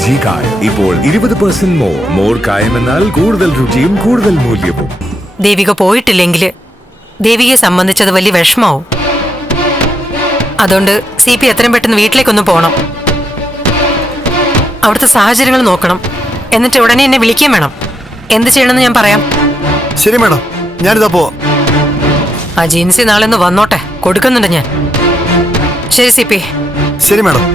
LG കായം ഇപ്പോൾ 20% more കായം എന്നാൽ കൂടുതൽ രുചിയും കൂടുതൽ മൂല്യവും. ദേവിക പോയിട്ടില്ലെങ്കിൽ ദേവികയെ സംബന്ധിച്ചത് വലിയ വിഷമാവും. അതുകൊണ്ട് CP എത്രയും പെട്ടെന്ന് വീട്ടിലേക്കൊന്ന് പോകണം. അവിടുത്തെ സാഹചര്യങ്ങൾ നോക്കണം. എന്നിട്ട് ഉടനെ എന്നെ വിളിക്കുകയും വേണം. എന്ത് ചെയ്യണമെന്ന് ഞാൻ പറയാം. ശരി മാഡം, ഞാനിതാ പോവാം. ആ ജീൻസി നാളെ ഒന്ന് വന്നോട്ടെ, കൊടുക്കുന്നുണ്ട് ഞാൻ. ശരി CP. ശരി മാഡം.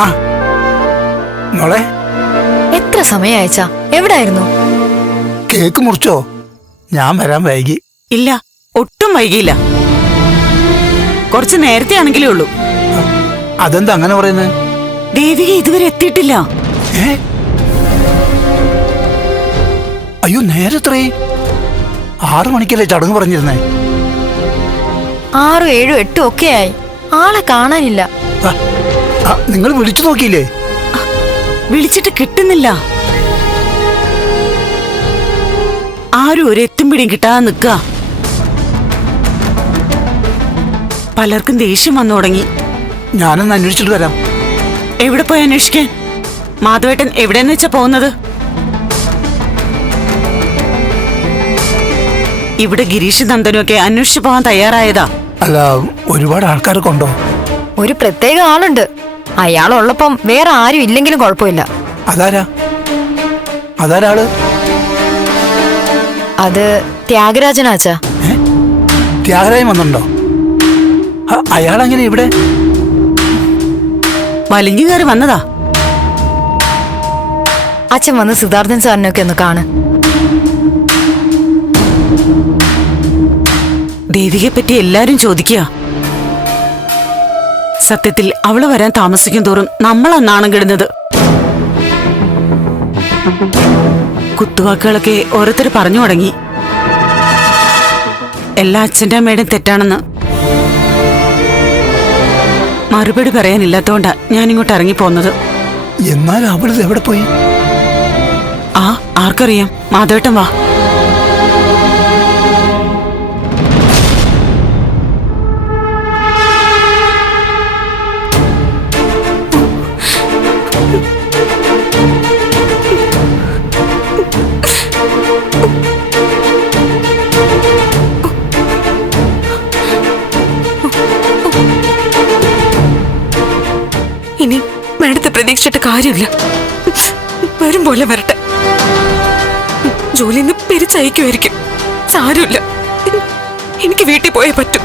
ആ മോളെ, എത്ര സമയം അയച്ചാ? എവിടായിരുന്നു? കേക്ക് മുറിച്ചോ? ഞാൻ വരാൻ വൈകി. ഇല്ല, ഒട്ടും വൈകിയില്ല. കുറച്ച് നേരത്തെ ആണെങ്കിലേ ഉള്ളൂ. അതെന്താ അങ്ങനെ പറയുന്നത്? ദേവിക ഇതുവരെ എത്തിയിട്ടില്ല. അയ്യോ, നേരത്രേ 6 മണിക്കല്ലേ ചടങ്ങ് പറഞ്ഞിരുന്നേ? 6, 7, 8 ഒക്കെ ആയി. ആളെ കാണാനില്ല. നിങ്ങൾ വിളിച്ചു നോക്കിയില്ലേ? വിളിച്ചിട്ട് കിട്ടുന്നില്ല. ആരും ഒരു എത്തും പിടിയും കിട്ടാതെ നിൽക്കുക. പലർക്കും ദേഷ്യം വന്നു തുടങ്ങി. ഞാനൊന്ന് അന്വേഷിച്ചിട്ട് വരാം. എവിടെ പോയി അന്വേഷിക്കാൻ? മാധവേട്ടൻ എവിടെയെന്ന് വെച്ചാ പോകുന്നത്? ഇവിടെ ഗിരീഷ് നന്ദനും ഒക്കെ അന്വേഷിച്ചു പോകാൻ തയ്യാറായതാ. അല്ല, ഒരുപാട് ആൾക്കാരൊക്കെ ഉണ്ടോ? ഒരു പ്രത്യേക ആളുണ്ട്. അയാളുള്ളപ്പം വേറെ ആരും ഇല്ലെങ്കിലും കുഴപ്പമില്ല. അതാരാള്? അത് ത്യാഗരാജനാച്ചാ. ത്യാഗരാജൻ വന്നിട്ടുണ്ടോ? അയാളെങ്ങനെ ഇവിടെ? വലിഞ്ഞു കയറി വന്നതാ. അച്ഛൻ വന്ന് സിദ്ധാർത്ഥൻ സാറിനൊക്കെ ഒന്ന് കാണ്. ദേവികയെ പറ്റി എല്ലാരും ചോദിക്കുക. സത്യത്തിൽ അവള് വരാൻ താമസിക്കും തോറും നമ്മളാ നാണം കെടുന്നത്. കുത്തുവാക്കുകളൊക്കെ ഓരോരുത്തർ പറഞ്ഞു തുടങ്ങി. എല്ലാ അച്ഛൻ്റെ അമ്മയുടെയും തെറ്റാണെന്ന്. മറുപടി പറയാനില്ലാത്തോണ്ടാ ഞാനിങ്ങോട്ട് ഇറങ്ങിപ്പോന്നത്. എന്നാൽ അവള് എവിടെ പോയി? ആർക്കറിയാം. മാധവേട്ടൻ വാ. ഇനി മേഡത്തെ പ്രതീക്ഷിച്ചിട്ട് കാര്യമില്ല. വരും പോലെ വരട്ടെ. ജോലിന്ന് പിരിച്ചയക്കുമായിരിക്കും. സാരമില്ല, എനിക്ക് വീട്ടിൽ പോയേ പറ്റൂ.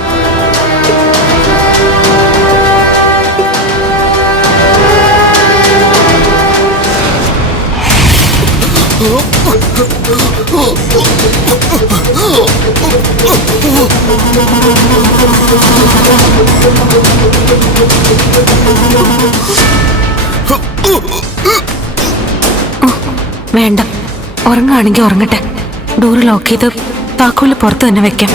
വേണ്ട, ഉറങ്ങാണെങ്കിൽ ഉറങ്ങട്ടെ. ഡോറ് ലോക്ക് ചെയ്ത് താക്കോല് പുറത്ത് തന്നെ വെക്കാം.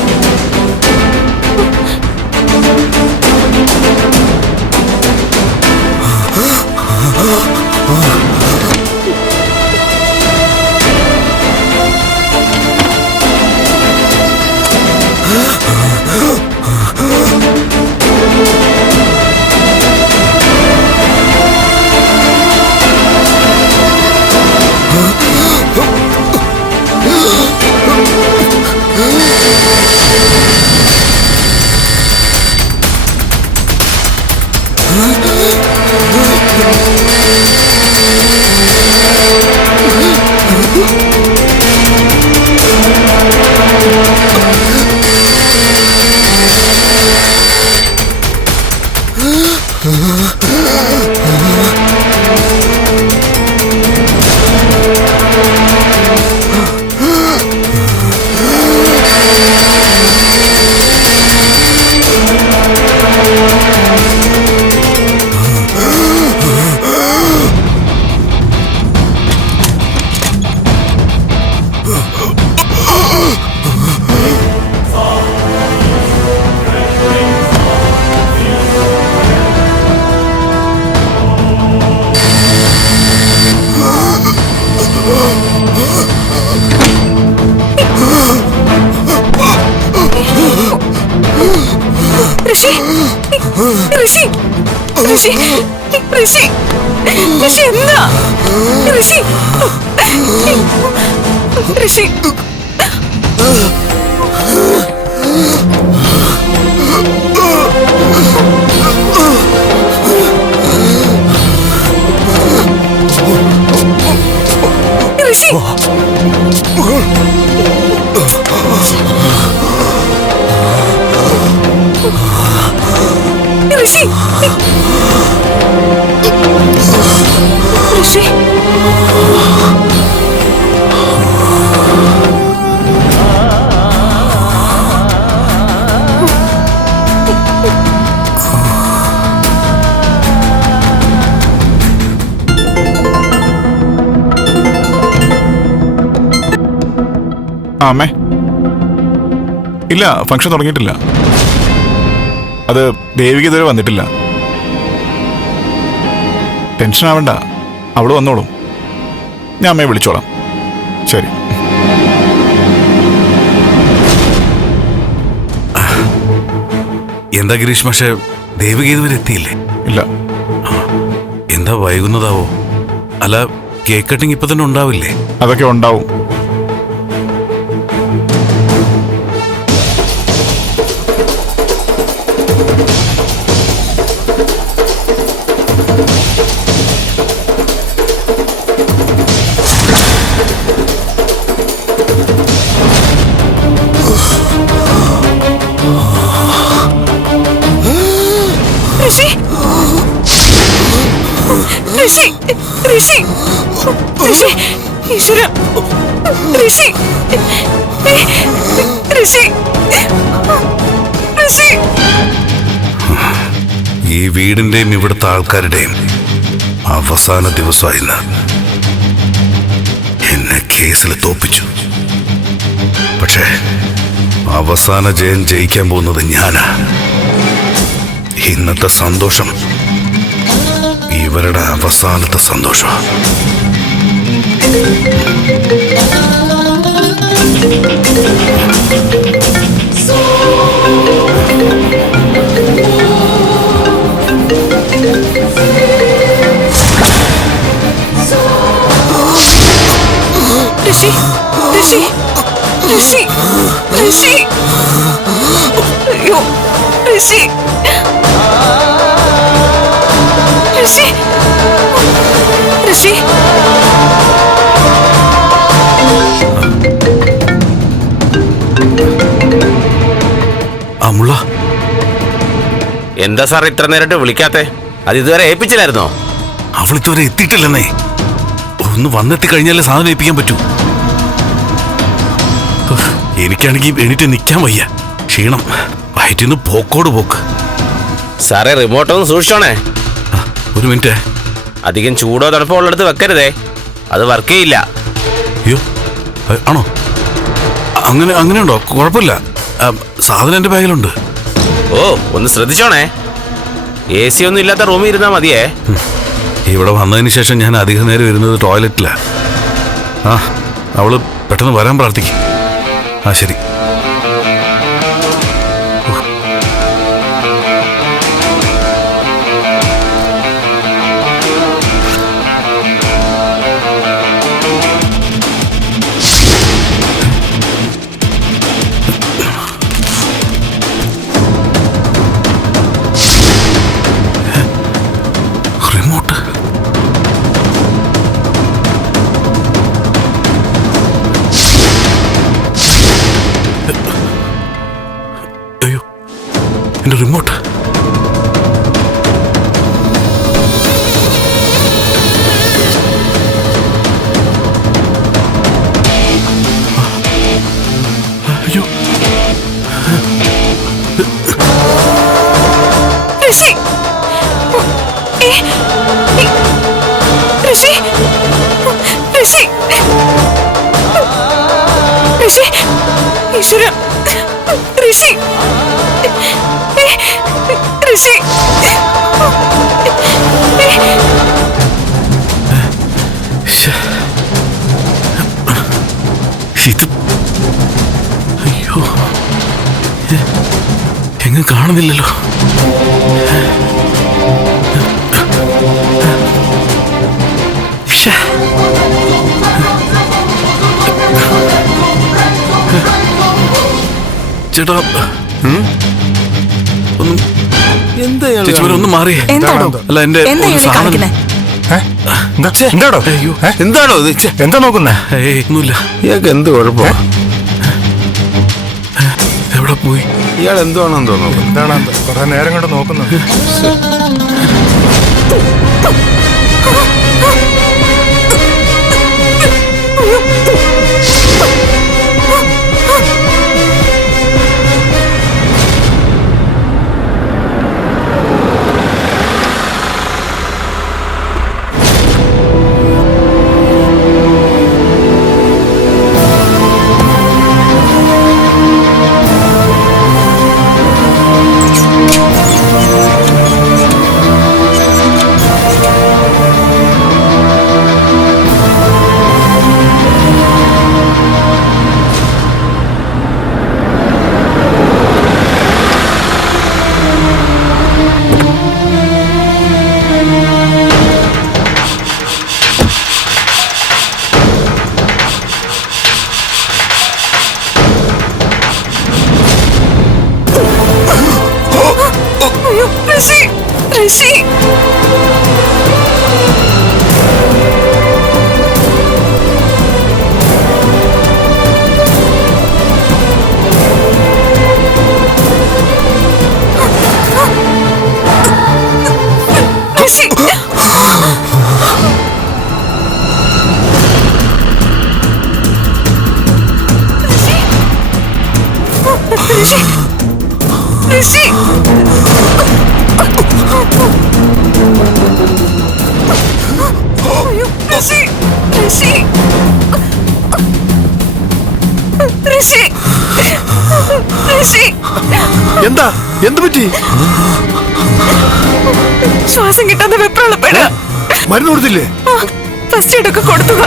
ഋഷി ഋഷി ഋഷി എന്താ ഋഷി ഋഷി ഋഷി ഋഷി ഋഷി അമ്മേ ഇല്ല, ഫംഗ്ഷൻ തുടങ്ങിയിട്ടില്ല. അത് ദേവിക ഇതുവരെ വന്നിട്ടില്ല. ടെൻഷൻ ആവണ്ട, അവള് വന്നോളും. ഞാൻ അമ്മയെ വിളിച്ചോളാം. ശരി. എന്താ ഗിരീഷ് പക്ഷേ ദേവിക ഇതുവരെ എത്തിയില്ലേ? ഇല്ല. എന്താ വൈകുന്നതാവോ? അല്ല, കേക്ക് കട്ടിങ് ഇപ്പൊ തന്നെ ഉണ്ടാവില്ലേ? അതൊക്കെ ഉണ്ടാവും. ഋഷി ഋഷി ഋഷി ഋഷി ഈശ്വര ഋഷി ഋഷി ഋഷി ഈ വീടിന്റെയും ഇവിടുത്തെ ആൾക്കാരുടെയും അവസാന ദിവസമായിന്ന്. എന്നെ കേസിൽ തോപ്പിച്ചു. പക്ഷേ അവസാന ജയം ജയിക്കാൻ പോകുന്നത് ഞാനാ. ഇന്നത്തെ സന്തോഷം ഇവരുടെ അവസാനത്തെ സന്തോഷം. ഋഷി ഋഷി ഋഷി ഋഷി അയ്യോ ഋഷി ഋഷി ഋഷി അമുള്ള, എന്താ സാർ ഇത്ര നേരിട്ട് വിളിക്കാത്തെ? അത് ഇതുവരെ ഏൽപ്പിച്ചില്ലായിരുന്നോ? അവളിതുവരെ എത്തിയിട്ടില്ലെന്നേ. ഒന്ന് വന്നെത്തി കഴിഞ്ഞാലേ സാധനം ഏൽപ്പിക്കാൻ പറ്റൂ. എനിക്കാണെങ്കിൽ എണീറ്റ് നിൽക്കാൻ വയ്യ. ക്ഷീണം, വയറ്റിന്ന് പോക്കോട് പോക്ക്. സാറേ, റിമോട്ട് ഒന്ന് സൂക്ഷിച്ചോണേ. ഒരു മിനിറ്റ്. അധികം ചൂടോ തണുപ്പോ ഉള്ളിടത്ത് വെക്കരുതേ, അത് വർക്ക് ചെയ്യില്ല. അയ്യോ, ആണോ? അങ്ങനെയുണ്ടോ? കുഴപ്പമില്ല, സാധനം എൻ്റെ ബാഗിലുണ്ട്. ഓ, ഒന്ന് ശ്രദ്ധിച്ചോണേ. AC ഒന്നും ഇല്ലാത്ത റൂമിൽ ഇരുന്നാ മതിയേ. ഇവിടെ വന്നതിന് ശേഷം ഞാൻ അധിക നേരം ഇരുന്നത് ടോയ്ലറ്റിലാ. ആ, അവള് പെട്ടെന്ന് വരാൻ പ്രാർത്ഥിക്കും. ആ, ശരി. റിമോട്ട്. അയ്യോ, എന്റെ റിമോട്ട്. അയ്യോ, ഋഷി ഋഷി ഋഷി ഋഷി ഈശ്വര ഋഷി ഋഷി ഇത് അയ്യോ, എങ്ങും കാണുന്നില്ലല്ലോ. ചേട്ടാ ഒന്നും എന്താ ചേച്ചി ഒന്ന് മാറിയേ. എന്താണോ അല്ല എന്റെ എന്താ ഒരു ഇയാളീ സാധനം- കാണിക്കുന്നേ എന്താടോ അയ്യോ. എന്താണോ എന്താ നോക്കുന്നേ ഏയ് ഒന്നുമില്ല. ഇയാൾക്ക് എന്ത് കുഴപ്പം? എവിടെ പോയി? ഇയാൾ എന്തുവാണെന്ന് തോന്നുന്നു. എന്താണ് കുറെ നേരം കൊണ്ട് നോക്കുന്നത് എന്താ എന്ത് പറ്റി ശ്വാസം കിട്ടാതെ വെപ്രാളപ്പെടാ. മരുന്ന് കൊടുത്തില്ലേ ഫസ്റ്റ് എയ്ഡൊക്കെ കൊടുത്തതാ.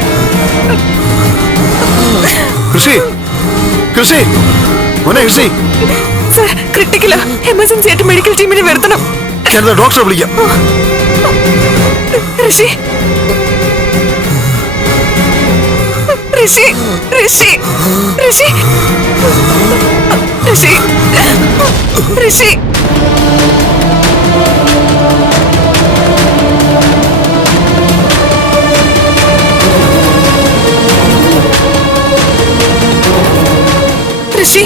കൃഷി കൃഷി മോനെ കൃഷി സർ ക്രിട്ടിക്കലാ. എമർജൻസി ആയിട്ട് മെഡിക്കൽ ടീമിനെ വരുത്തണം. ഞാൻ ഡോക്ടറെ വിളിക്കാം ഋഷി ഋഷി ഋഷി ഋഷി ഋഷി ഋഷി ഋഷി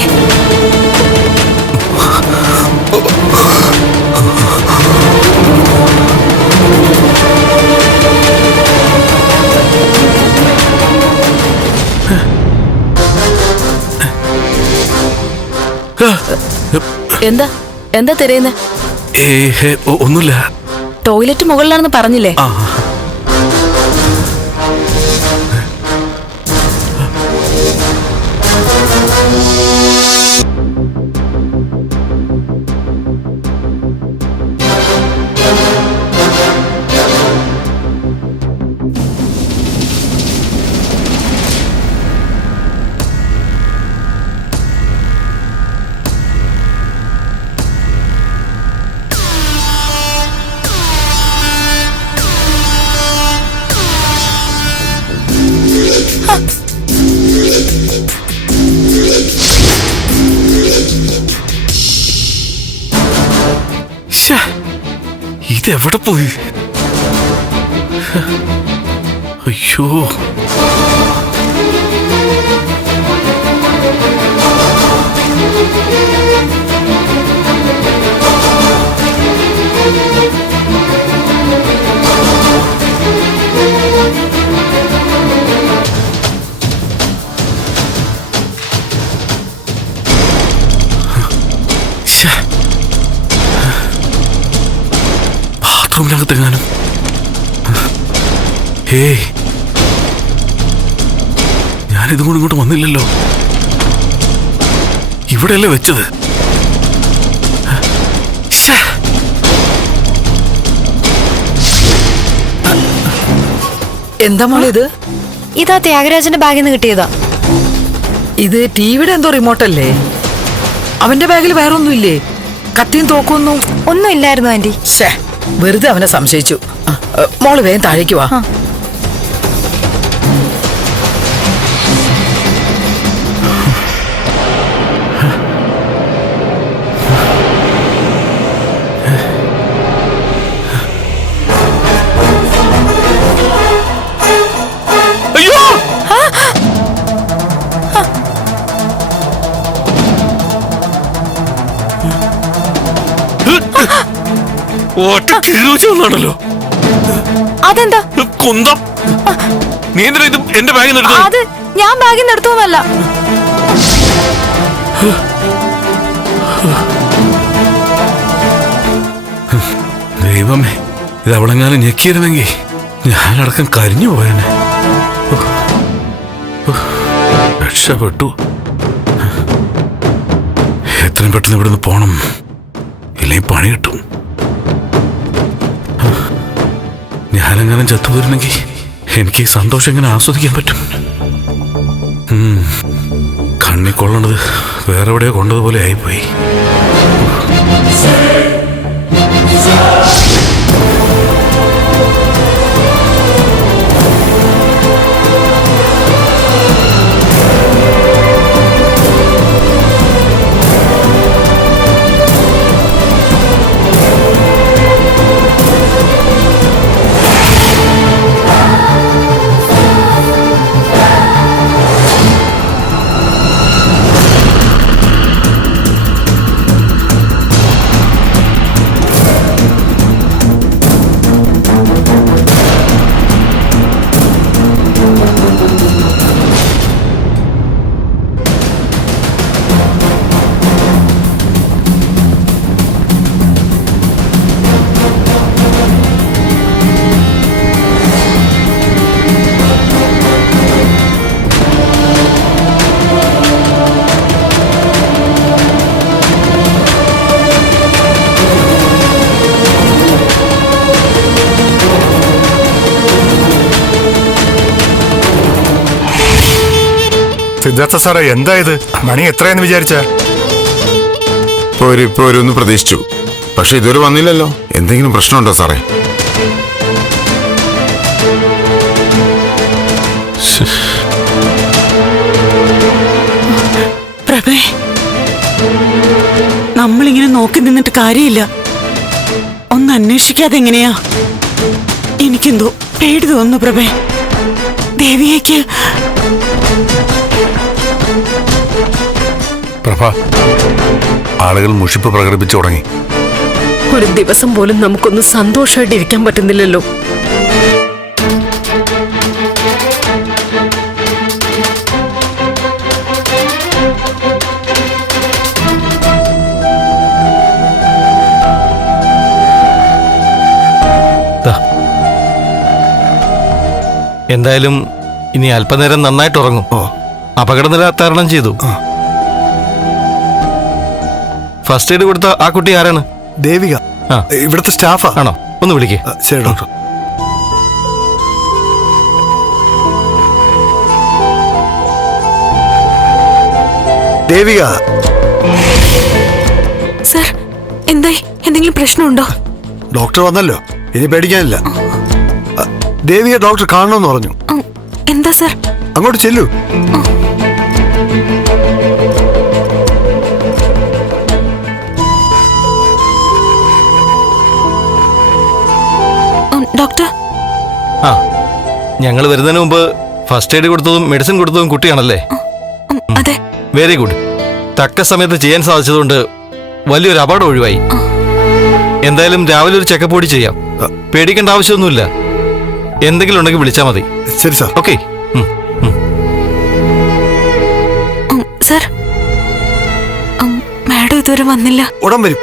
എന്താ എന്താ തിരയുന്നേ? ഒന്നുമില്ല. ടോയ്ലറ്റ് മുകളിലാണെന്ന് പറഞ്ഞില്ലേ? ആ ഇതെവിടെ പോയി? അയ്യോ ബാത്റൂമിനകത്തെങ്ങാനും. ഏയ് ഞാനിതുകൊണ്ട് ഇങ്ങോട്ട് വന്നില്ലല്ലോ. ഇവിടെയല്ലേ വെച്ചത്? എന്താ മോളെ ഇത്? ഇതാ ത്യാഗരാജന്റെ ബാഗിൽ നിന്ന് കിട്ടിയതാ. ഇത് ടിവിയുടെ എന്തോ റിമോട്ടല്ലേ? അവന്റെ ബാഗിൽ വേറൊന്നുമില്ലേ? കത്തിയും തോക്കൊന്നും ഒന്നും ഇല്ലായിരുന്നു ആന്റി. വെറുതെ അവനെ സംശയിച്ചു. മോള് വേഗം താഴേക്ക് വാ. ഒറ്റ കിഴിച്ചു വന്നാണല്ലോ. അതെന്താ? കുന്തം, നീ എന്തിനാ ഇത് എന്റെ ബാഗിൽ നിന്ന് എടുത്തത്? അത് ഞാൻ ബാഗിൽ നിന്ന് എടുത്തോന്നല്ല. ദൈവമേ, ഇത് അവളെങ്ങാനും ഞെക്കിയിരുന്നെങ്കിൽ ഞാനടക്കം കരിഞ്ഞു പോയനെ. രക്ഷപ്പെട്ടു. എത്രയും പെട്ടെന്ന് ഇവിടുന്ന് പോണം, ഇല്ലെങ്കിൽ പണി കിട്ടും. ഞാനെങ്ങനെ ചത്തുപോയിരുന്നെങ്കിൽ എനിക്ക് ഈ സന്തോഷം എങ്ങനെ ആസ്വദിക്കാൻ പറ്റും? കണ്ണി കൊള്ളണത് വേറെ എവിടെയോ കൊണ്ടതുപോലെ ആയിപ്പോയി. സിദ്ധാർത്ഥ സാറേ, എന്താ ഇത്? മണി എത്രയെന്ന് വിചാരിച്ച? ഇപ്പൊ ഒന്ന് പ്രതീക്ഷിച്ചു, പക്ഷെ ഇതുവരെ വന്നില്ലല്ലോ. എന്തെങ്കിലും പ്രശ്നമുണ്ടോ സാറേ? പ്രഭേ, നമ്മളിങ്ങനെ നോക്കി നിന്നിട്ട് കാര്യമില്ല. ഒന്ന് അന്വേഷിക്കാതെ എങ്ങനെയാ? എനിക്കെന്തോ പേടി തോന്നുന്നു പ്രഭേ. ദേവിയേക്ക് പ്രഭ, ആളുകൾ മുഷിപ്പ് പ്രകടിപ്പിച്ചു തുടങ്ങി. ഒരു ദിവസം പോലും നമുക്കൊന്ന് സന്തോഷമായിട്ട് ഇരിക്കാൻ പറ്റുന്നില്ലല്ലോ. എന്തായാലും ഇനി അല്പനേരം നന്നായിട്ട് ഉറങ്ങും. അപകടനില തരണം ചെയ്തു. ഫസ്റ്റ് എയ്ഡ് കൊടുത്ത ആ കുട്ടി ആരാണ്? ദേവിക, ഇവിടുത്തെ സ്റ്റാഫാ. ആണോ? ഒന്ന് വിളിക്കേ. ശരി ഡോക്ടർ. ദേവിക. സർ, എന്തായി? എന്തെങ്കിലും പ്രശ്നമുണ്ടോ? ഡോക്ടർ വന്നല്ലോ, ഇനി പേടിക്കാനില്ല. ദേവിക ഡോക്ടർ കാണണമെന്ന് പറഞ്ഞു. എന്താ സർ? അങ്ങോട്ട് ചെല്ലൂ. ഡോക്ടർ. ഞങ്ങൾ വരുന്നതിന് മുമ്പ് ഫസ്റ്റ് എയ്ഡ് കൊടുത്തതും മെഡിസിൻ കൊടുത്തതും കുട്ടിയാണല്ലേ? അതെ. Very good. തക്ക സമയത്ത് ചെയ്യാൻ സാധിച്ചതുകൊണ്ട് വലിയൊരു അപകടം ഒഴിവായി. എന്തായാലും രാവിലെ ഒരു ചെക്കപ്പ് കൂടി ചെയ്യാം. പേടിക്കേണ്ട ആവശ്യമൊന്നുമില്ല. എന്തെങ്കിലും ഉണ്ടെങ്കിൽ വിളിച്ചാൽ മതി. ശരി സാർ. ഓക്കെ. സർ, മാഡം ഇതുവരെ വന്നില്ല. ഉടൻ വരും.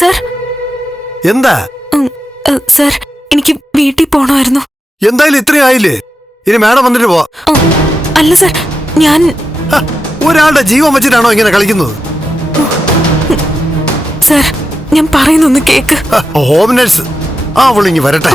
സർ. എന്താ? സർ, എനിക്ക് വീട്ടിൽ പോണമായിരുന്നു. എന്തായാലും ഇത്രയും ആയില്ലേ, ഇനി മാഡം വന്നിട്ട് പോവാ. അല്ല സർ, ഞാൻ ഒരാളുടെ ജീവൻ വെച്ചിട്ടാണോ ഇങ്ങനെ കളിക്കുന്നത്? സർ, ഞാൻ പറയുന്നൊന്ന് കേക്ക്. ഹോം നഴ്സ് അവളിങ്ങി വരട്ടെ.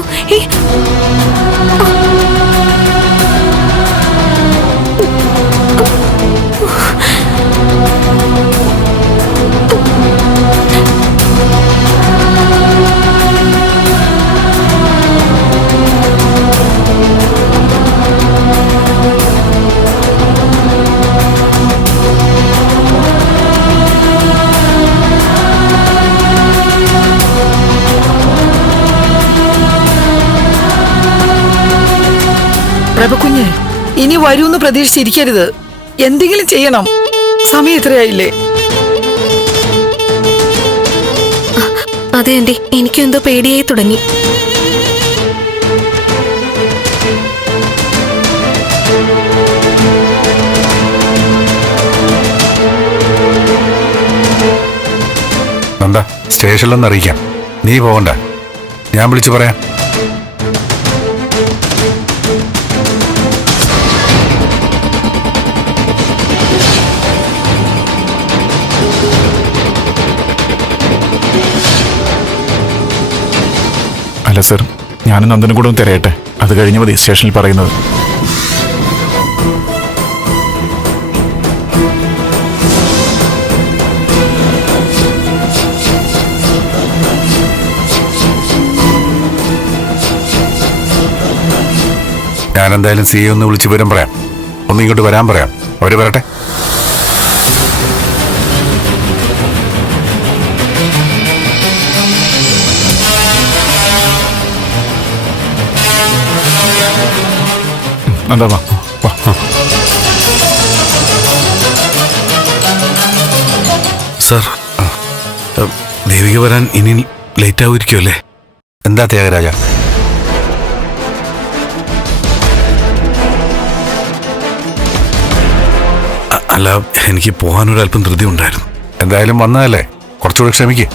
പ്രഭകുഞ്ഞ്, ഇനി വരൂന്ന് പ്രതീക്ഷിച്ചിരിക്കരുത്. എന്തെങ്കിലും ചെയ്യണം. സമയം എത്രയായില്ലേ? അതെ അതെ ആന്റി, എനിക്കും എന്തോ പേടിയായി തുടങ്ങി. നന്ദ, സ്റ്റേഷനിലൊന്ന് അറിയിക്കാം. നീ പോകണ്ട, ഞാൻ വിളിച്ചു പറയാം. അല്ല സർ, ഞാനും നന്ദനും കൂടെ ഒന്ന് തിരയട്ടെ. അത് കഴിഞ്ഞ് മതി സ്റ്റേഷനിൽ പറയുന്നത്. ഞാൻ എന്തായാലും സി ഒന്ന് വിളിച്ച് വിവരം പറയാം. ഒന്ന് ഇങ്ങോട്ട് വരാൻ പറയാം. അവര് വരട്ടെ. നന്ദ വാ വാ. സർ, ദേവിക വരാൻ ഇനി ലേറ്റ് ആവുമായിരിക്കുമല്ലേ? എന്താ ത്യാഗരാജ? അല്ല, എനിക്ക് പോകാനൊരല്പം ധൃതി ഉണ്ടായിരുന്നു. എന്തായാലും വന്നതല്ലേ, കുറച്ചുകൂടെ ക്ഷമിക്ക്.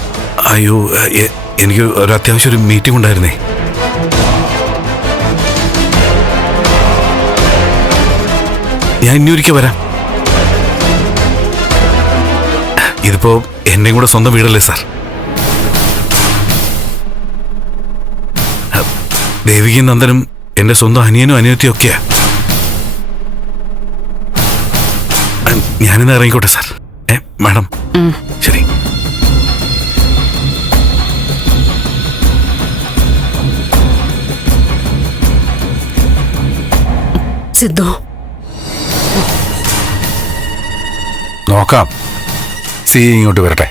അയ്യോ, എനിക്ക് ഒരു അത്യാവശ്യം ഒരു മീറ്റിംഗ് ഉണ്ടായിരുന്നേ. ഞാൻ ഇനി ഒരിക്കൽ വരാം. ഇതിപ്പോ എന്നെയും കൂടെ സ്വന്തം വീടല്ലേ സാർ? ദേവികയും നന്ദനും എന്റെ സ്വന്തം അനിയനും അനിയത്തിയും ഒക്കെയാ. ഞാനിന്ന് ഇറങ്ങിക്കോട്ടെ സാർ. മാഡം, ശരി. സിദ്ധു, നോക്കാം. സി ഇങ്ങോട്ട് വരട്ടെ.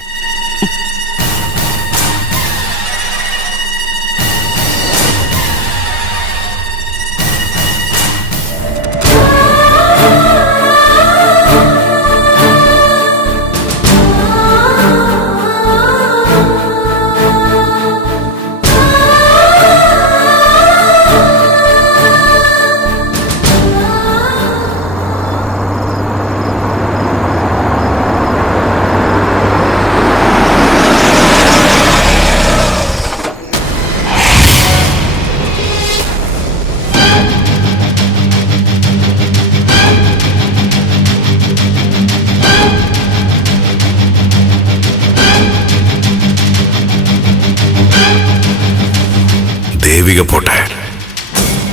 ദേവിക പോട്ടെ,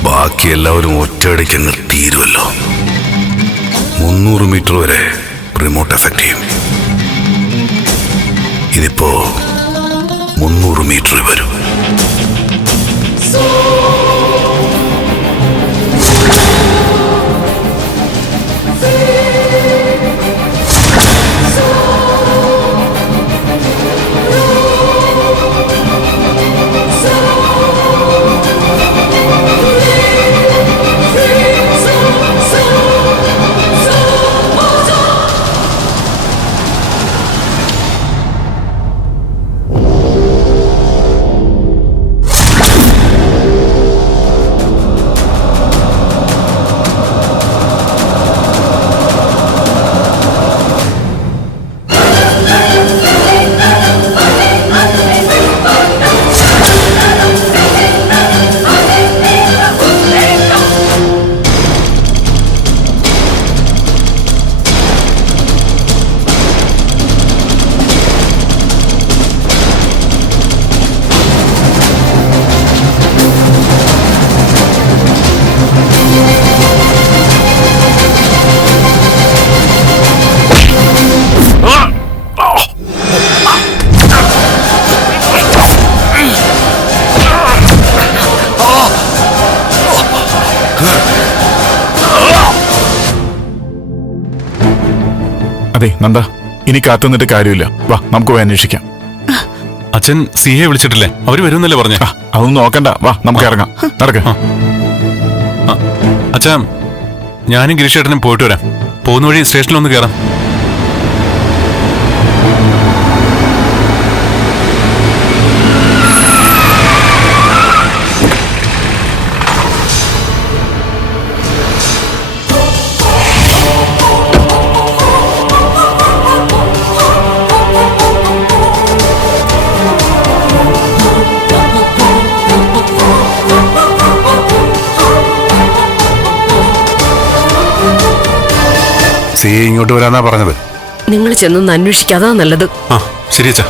ബാക്കി എല്ലാവരും ഒറ്റയടിക്ക് നിർത്തിയിരുമല്ലോ. 300 മീറ്റർ വരെ റിമോട്ട് എഫക്ട് ചെയ്യും. ഇതിപ്പോ 300 മീറ്റർ വരും. അതെ നന്ദ, ഇനി കാത്തുനിന്നിട്ട് കാര്യമില്ല. വാ, നമുക്ക് പോയി അന്വേഷിക്കാം. അച്ഛൻ സിയെ വിളിച്ചിട്ടില്ലേ? അവര് വരുന്നല്ലേ പറഞ്ഞേ? അതൊന്നും നോക്കണ്ട, വാ നമുക്ക് ഇറങ്ങാം. നടക്ക. അച്ഛാ, ഞാനും ഗിരീഷേട്ടനും പോയിട്ട് വരാം. പോകുന്ന വഴി സ്റ്റേഷനിലൊന്ന് കയറാം. സി ഇങ്ങോട്ട് വരാന്നാ പറഞ്ഞത്. നിങ്ങൾ ചെന്നൊന്ന് അന്വേഷിക്കാതാ നല്ലത്. ആ ശരി അച്ഛാ.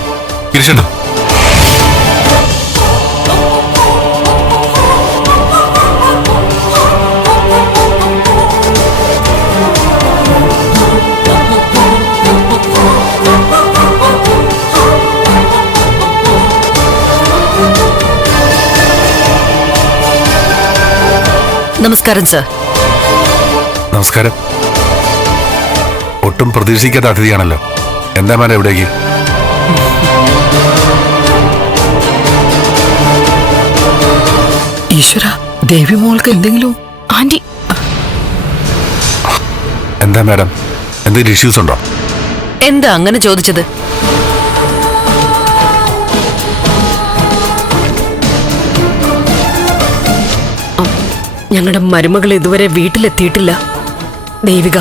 ഗിരീഷേട്ടാ, നമസ്കാരം സർ. നമസ്കാരം. ഒട്ടും പ്രതീക്ഷിക്കാത്ത അതിഥിയാണല്ലോ. എന്താ മാഡം എവിടേക്ക്? ഈശ്വര, ദേവി മോൾക്ക് എന്തെങ്കിലും? ആന്റി, എന്താ മാഡം, എന്തെങ്കിലും ഇഷ്യൂസ് ഉണ്ടോ? എന്താ അങ്ങനെ ചോദിച്ചത്? ഞങ്ങളുടെ മരുമകൾ ഇതുവരെ വീട്ടിലെത്തിയിട്ടില്ല. ദേവിക,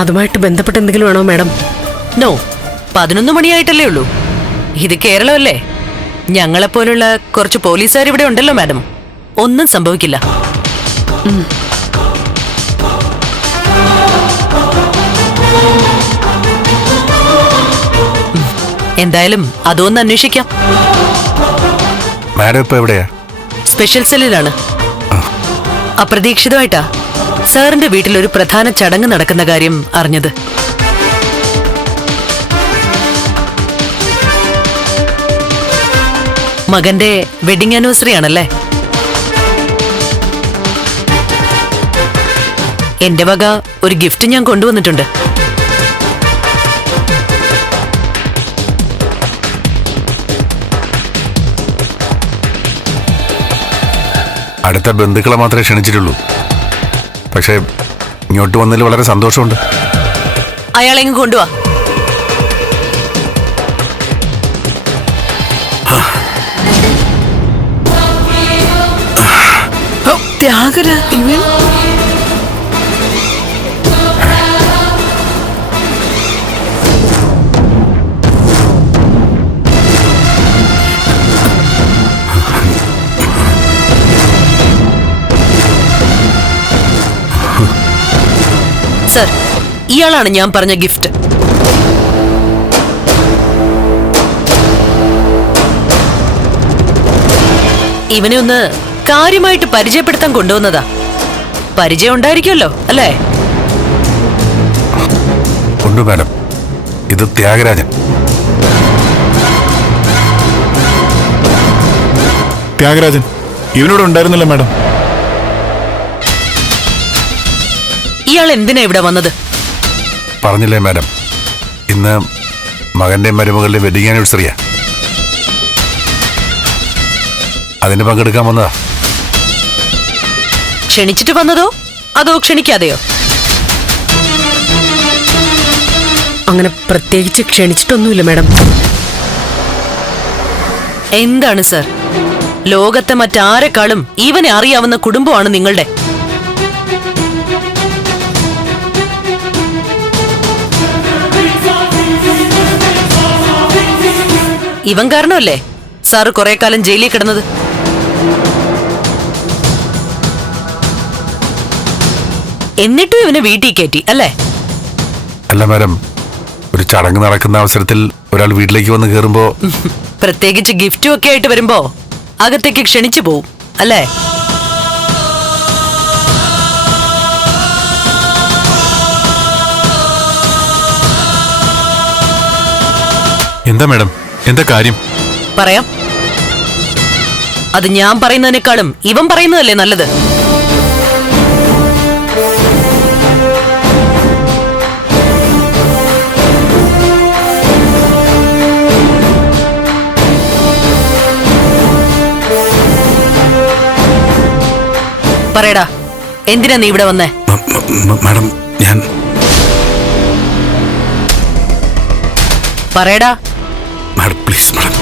അതുമായിട്ട് ബന്ധപ്പെട്ട എന്തെങ്കിലും ആണോ മാഡം? നോ, 11 മണിയായിട്ടല്ലേ ഉള്ളൂ. ഇത് കേരളമല്ലേ? ഞങ്ങളെപ്പോലുള്ള കുറച്ച് പോലീസുകാർ ഇവിടെ ഉണ്ടല്ലോ മാഡം. ഒന്നും സംഭവിക്കില്ല. എന്തായാലും അതൊന്ന് അന്വേഷിക്കാം. മാഡം ഇപ്പൊ എവിടെയാ? സ്പെഷ്യൽ സെല്ലിലാണ്. അപ്രതീക്ഷിതമായിട്ടാ സാറിന്റെ വീട്ടിൽ ഒരു പ്രധാന ചടങ്ങ് നടക്കുന്ന കാര്യം അറിഞ്ഞത്. മകന്റെ വെഡിങ് ആനിവേഴ്സറി ആണല്ലേ? എന്റെ വക ഒരു ഗിഫ്റ്റ് ഞാൻ കൊണ്ടുവന്നിട്ടുണ്ട്. അടുത്ത ബന്ധുക്കളെ മാത്രമേ ക്ഷണിച്ചിട്ടുള്ളൂ. പക്ഷേ ഇങ്ങോട്ട് വന്നതിൽ വളരെ സന്തോഷമുണ്ട്. അയാളെങ്ങ് കൊണ്ടുവാ. ത്യാഗര ഇവൻ സർ, ഇയാളാണ് ഞാൻ പറഞ്ഞ ഗിഫ്റ്റ്. ഇവനെ ഒന്ന് കാര്യമായിട്ട് പരിചയപ്പെടുത്താൻ കൊണ്ടുവന്നതാ. പരിചയം ഉണ്ടായിരിക്കുമല്ലോ അല്ലേ? ഉണ്ട് മാഡം. ഇത് ത്യാഗരാജൻ. ത്യാഗരാജൻ ഇവനോട് ഉണ്ടായിരുന്നില്ല മാഡം. ഇയാൾ എന്തിനാ ഇവിടെ വന്നത്? പറഞ്ഞില്ലേ മാഡം, ഇന്ന് മകന്റെ മരുമകളുടെ വെഡിങ് ആനിവേഴ്സറിയാ. അതിന് പങ്കെടുക്കാൻ വന്നതാ. ക്ഷണിച്ചിട്ട് വന്നതോ അതോ ക്ഷണിക്കാതെയോ? അങ്ങനെ പ്രത്യേകിച്ച് ക്ഷണിച്ചിട്ടൊന്നുമില്ല മാഡം. എന്താണ് സർ, ലോകത്തെ മറ്റാരെക്കാളും ഇവനെ അറിയാവുന്ന കുടുംബമാണ് നിങ്ങളുടെ. ഇവൻ കാരണമല്ലേ സാറ് കുറെ കാലം ജയിലിൽ കിടന്നത്? എന്നിട്ടും ഇവനെ വീട്ടിൽ കയറ്റി അല്ലേ? അല്ല മാഡം, ഒരു ചടങ്ങ് നടക്കുന്ന അവസരത്തിൽ ഒരാൾ വീട്ടിലേക്ക് വന്ന് കയറുമ്പോ, പ്രത്യേകിച്ച് ഗിഫ്റ്റും ഒക്കെ ആയിട്ട് വരുമ്പോ അകത്തേക്ക് ക്ഷണിച്ചു പോവും അല്ലേ? എന്താ മാഡം, എന്താ കാര്യം? പറയാം. അത് ഞാൻ പറയുന്നതിനേക്കാളും ഇവൻ പറയുന്നതല്ലേ നല്ലത്? പറയടാ, എന്തിനാ നീ ഇവിടെ വന്നേ? മാഡം ഞാൻ പറയടാ. Madam please madam.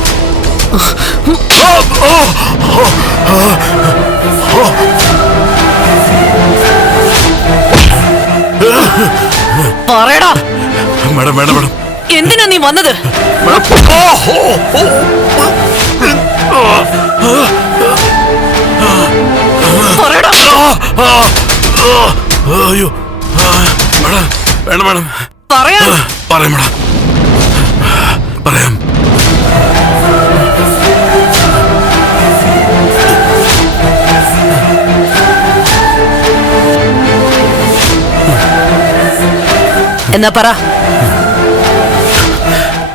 പറയടാ. മാഡം മാഡം മാഡം എന്തിനാ നീ വന്നത്? പറയടാ. അയ്യോ വേണം വേണം പറയാ പറയാം മേഡം പറയാം. എന്നാ പറ.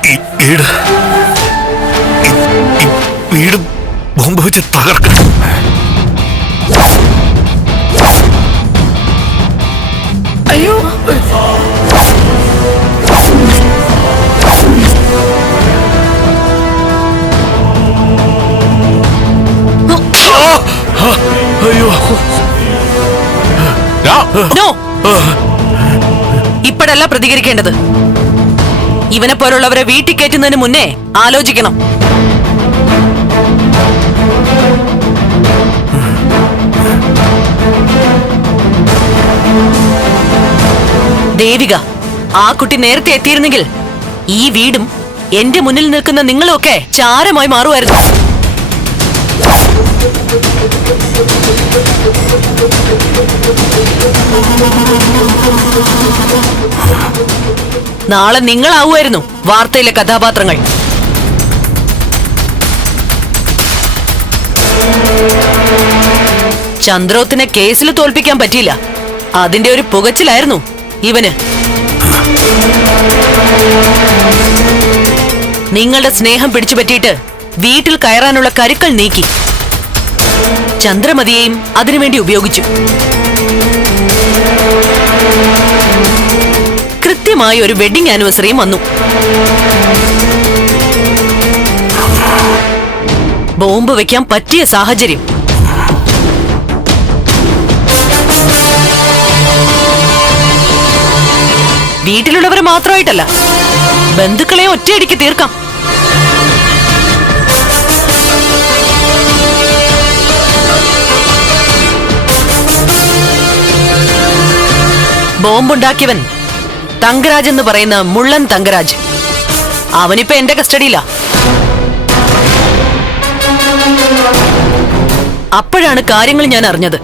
ഈ വീട് ബോംബ് വെച്ച് തകർക്കണം. അയ്യോ, അയ്യോ നോ, ഇപ്പോഴല്ല പ്രതികരിക്കേണ്ടത്. ഇവനെ പോലുള്ളവരെ വീട്ടിൽ കയറ്റുന്നതിന് മുന്നേ ആലോചിക്കണം. ദേവിക, ആ കുട്ടി നേരത്തെ എത്തിയിരുന്നെങ്കിൽ ഈ വീടും എന്റെ മുന്നിൽ നിൽക്കുന്ന നിങ്ങളുമൊക്കെ ചാരമായി മാറുമായിരുന്നു. നാളെ നിങ്ങളാവുമായിരുന്നു വാർത്തയിലെ കഥാപാത്രങ്ങൾ. ചന്ദ്രോത്തിനെ കേസിൽ തോൽപ്പിക്കാൻ പറ്റിയില്ല. അതിന്റെ ഒരു പുകച്ചിലായിരുന്നു ഇവന്. നിങ്ങളുടെ സ്നേഹം പിടിച്ചു പറ്റിയിട്ട് വീട്ടിൽ കയറാനുള്ള കരുക്കൾ നീക്കി. ചന്ദ്രമതിയെയും അതിനുവേണ്ടി ഉപയോഗിച്ചു. കൃത്യമായി ഒരു വെഡിങ് ആനിവേഴ്സറിയും വന്നു. ബോംബ് വെക്കാൻ പറ്റിയ സാഹചര്യം. വീട്ടിലുള്ളവരെ മാത്രമായിട്ടല്ല, ബന്ധുക്കളെ ഒറ്റയടിക്ക് തീർക്കാം. ബോംബുണ്ടാക്കിയവൻ തങ്കരാജ് എന്ന് പറയുന്ന മുള്ളൻ തങ്കരാജ്. അവനിപ്പോ എന്റെ കസ്റ്റഡിയില. അപ്പോഴാണ് കാര്യങ്ങൾ ഞാൻ അറിഞ്ഞത്.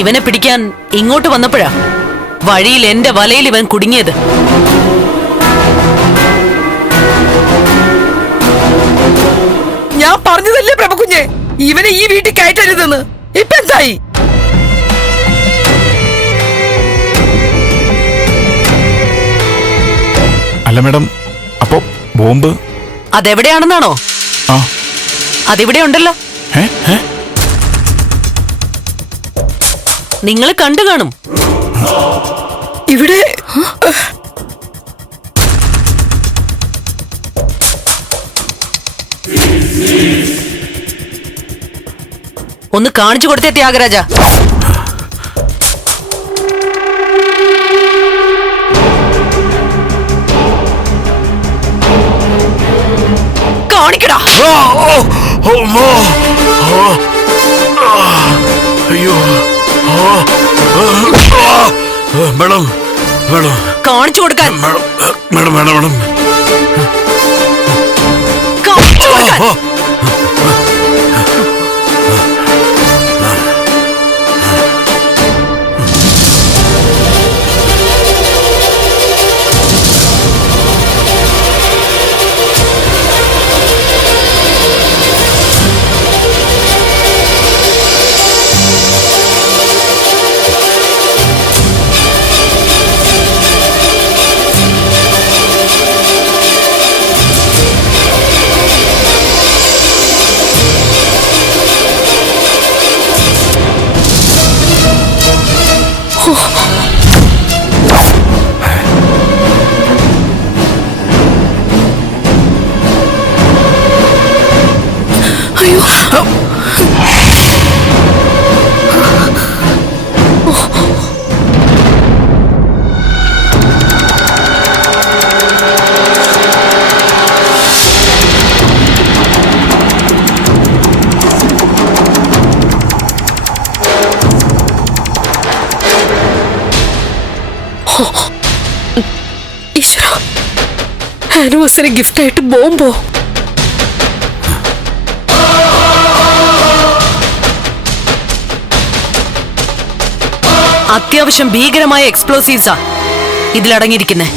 ഇവനെ പിടിക്കാൻ ഇങ്ങോട്ട് വന്നപ്പോഴാ വഴിയിൽ എന്റെ വലയിൽ ഇവൻ കുടുങ്ങിയത്. ഞാൻ പറഞ്ഞതല്ലേ പ്രഭകുഞ്ഞെ, ഇവനെ ഈ വീട്ടിൽ കയറ്റരുതെന്ന്. ഇപ്പൊ എന്തായി? അല്ല മേഡം, അപ്പോ ബോംബ് അതെവിടെയാണെന്നാണോ? ആ, അതിവിടെ ഉണ്ടല്ലോ. നിങ്ങൾ കണ്ടു കാണും. ഇവിടെ ഒന്ന് കാണിച്ചു കൊടുത്തേ ത്യാഗരാജ. കാണിക്കടാ. അയ്യോ മേഡം മേഡം കാണിച്ചു കൊടുക്കാൻ. മേഡം മേഡം മേഡം കാണിച്ചു കൊടുക്കാൻ. ആനിവേഴ്സറി ഗിഫ്റ്റ് ആയിട്ട് ബോംബോ? അത്യാവശ്യം ഭീകരമായ എക്സ്പ്ലോസീവ്സാ ഇതിലടങ്ങിയിരിക്കുന്നേ.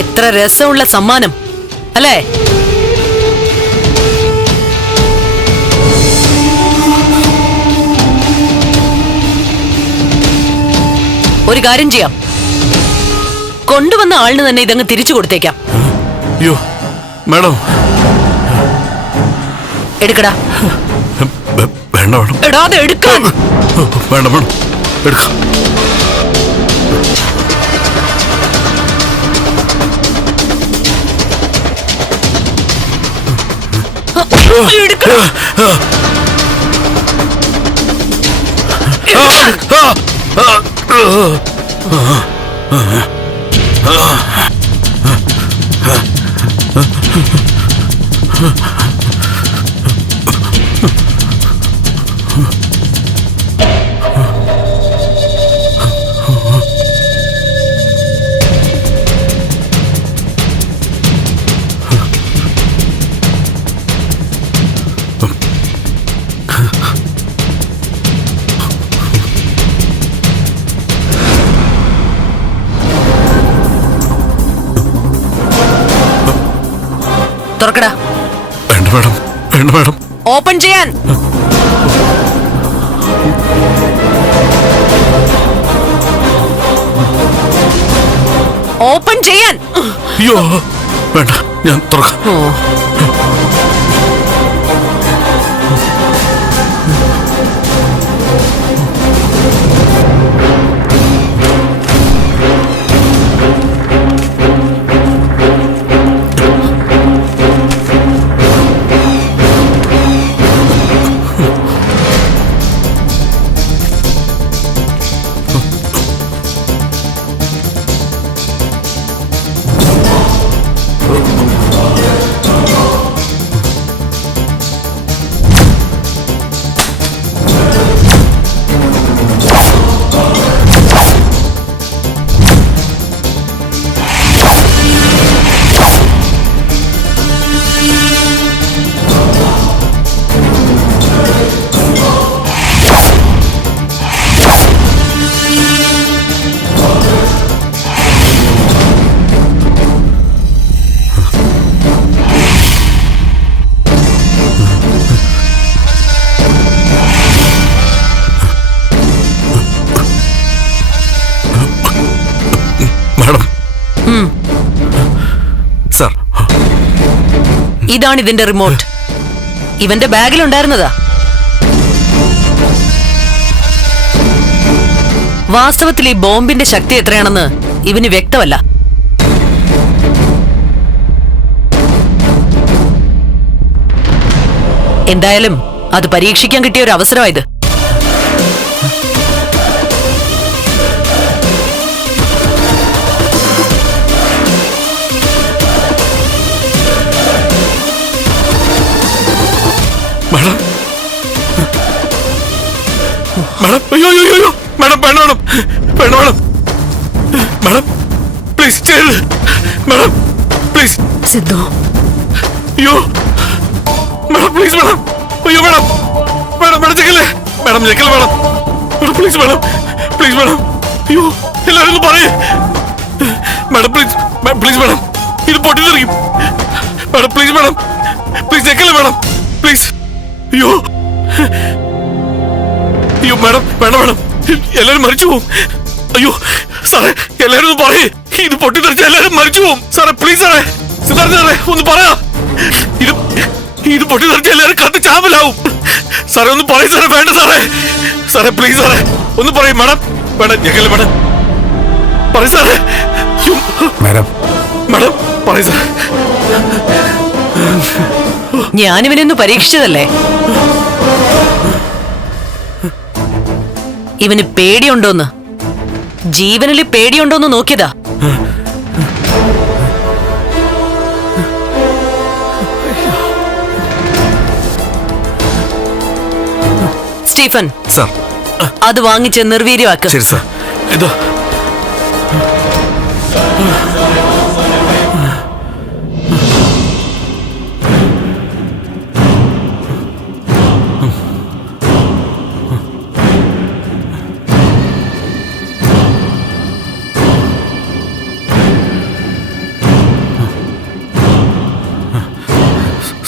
എത്ര രസമുള്ള സമ്മാനം അല്ലേ? ഒരു കാര്യം ചെയ്യാം, കൊണ്ടുവന്ന ആളിന് തന്നെ ഇതങ്ങ് തിരിച്ചു കൊടുത്തേക്കാം. അയ്യോ മാഡം, എടുക്കടാ. വേണ്ട വേണം. എടാ അത് എടുക്കാൻ. വേണ്ട വേണം, എടുക്കാം. എടുക്കടാ. തുറക്കടാ. വേണ്ട മാഡം, വേണ്ട മാഡം. ഓപ്പൺ ചെയ്യാൻ. ഓപ്പൺ ചെയ്യാൻ. അയ്യോ വേണ്ട, ഞാൻ തുറക്കാം. സാർ, ഇതാണ് ഇതിന്റെ റിമോട്ട്. ഇവന്റെ ബാഗിലുണ്ടായിരുന്നതാ. വാസ്തവത്തിൽ ഈ ബോംബിന്റെ ശക്തി എത്രയാണെന്ന് ഇവന് വ്യക്തമല്ല. എന്തായാലും അത് പരീക്ഷിക്കാൻ കിട്ടിയ ഒരു അവസരമായത്. മാഡം, മാഡം, അയ്യോ അയ്യോ അയ്യോ മാഡം, വേണ്ട മാഡം, വേണ്ട മാഡം, മാഡം പ്ലീസ് ചെയ്യരുത് മാഡം, പ്ലീസ്. സിദ്ധു, അയ്യോ മാഡം, പ്ലീസ് മാഡം, അയ്യോ മാഡം, മാഡം മാഡം ചെക്കല്ലേ, മാഡം ചെക്കല്ലേ madam, madam please madam, please madam, അയ്യോ എല്ലാവരും ഒന്ന് പറയേ മാഡം, പ്ലീസ് പ്ലീസ് മാഡം, ഇത് പൊട്ടിത്തെറിയും മാഡം, പ്ലീസ് മാഡം, പ്ലീസ് ചെക്കല്ലേ മാഡം, പ്ലീസ്. അയ്യോ അയ്യോ മാഡം, വേണ്ട മാഡം, എല്ലാരും മരിച്ചു പോവും. അയ്യോ സാറേ, എല്ലാരും ഒന്ന് പറയേ, ഇത് പൊട്ടിത്തെറിച്ച എല്ലാരും മരിച്ചു പോവും സാറേ, പ്ലീസ് സാറേ, സിദ്ധാർത്ഥ സാറേ ഒന്ന് പറയാ, ഇത് പൊട്ടിത്തെറിച്ച എല്ലാരും കത്ത് ചാമ്പലാവും സാറേ, ഒന്ന് പറയും സാറേ, വേണ്ട സാറേ, സാറേ പ്ലീസ് സാറേ ഒന്ന് പറയും മാഡം, വേണ്ട ഞങ്ങളെ മാഡം പറയും സാറേ, മാഡം മാഡം പറയും സാറേ. ഞാനിവനൊന്ന് പരീക്ഷിച്ചതല്ലേ. ഇവന് പേടിയുണ്ടോന്ന്, ജീവനില് പേടിയുണ്ടോന്ന് നോക്കിയതാ. സ്റ്റീഫൻ സാർ, അത് വാങ്ങിച്ച് നിർവീര്യമാക്ക്. ശരി സാർ. ഇതാ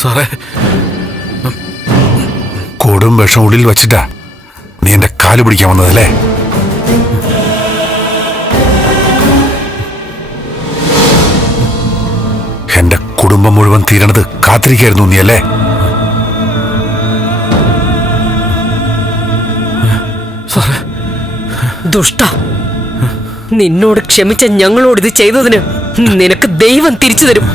സാറേ കൊടും വിഷം ഉള്ളിൽ വച്ചിട്ടാ നീ എന്റെ കാല് പിടിക്കാൻ വന്നതല്ലേ? എന്റെ കുടുംബം മുഴുവൻ തീരണത് കാത്തിരിക്കായിരുന്നു നീ അല്ലേ? ദുഷ്ട, നിന്നോട് ക്ഷമിച്ച ഞങ്ങളോട് ഇത് ചെയ്തതിന് നിനക്ക് ദൈവം തിരിച്ചു തരും.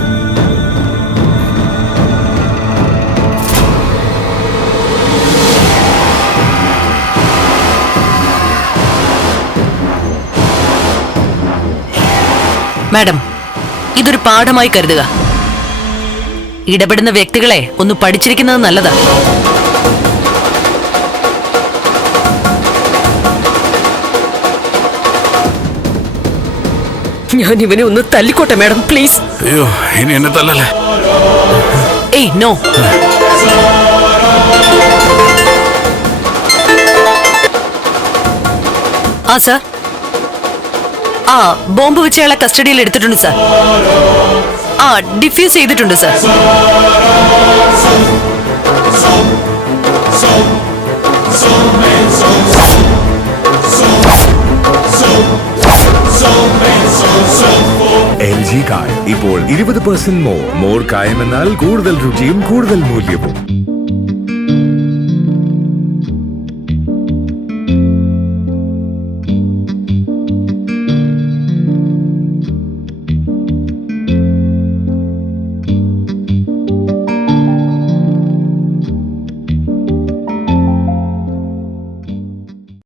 മാഡം, ഇതൊരു പാഠമായി കരുതുക. ഇടപെടുന്ന വ്യക്തികളെ ഒന്ന് പഠിച്ചിരിക്കുന്നത് നല്ലതാ. ഞാൻ ഇവനെ ഒന്ന് തല്ലിക്കോട്ടെ മാഡം, പ്ലീസ്. അയ്യോ, ഇനി എന്നെ തല്ലല്ലേ. ഏയ് നോ. ആ സാർ, ആ ബോംബ് വെച്ച് അയാളെ കസ്റ്റഡിയിൽ എടുത്തിട്ടുണ്ട് സാർ. ആ ഡിഫ്യൂസ് ചെയ്തിട്ടുണ്ട് സാർ. LG കായം ഇപ്പോൾ 20% മോർ കായം എന്നാൽ കൂടുതൽ രുചിയും കൂടുതൽ മൂല്യവും.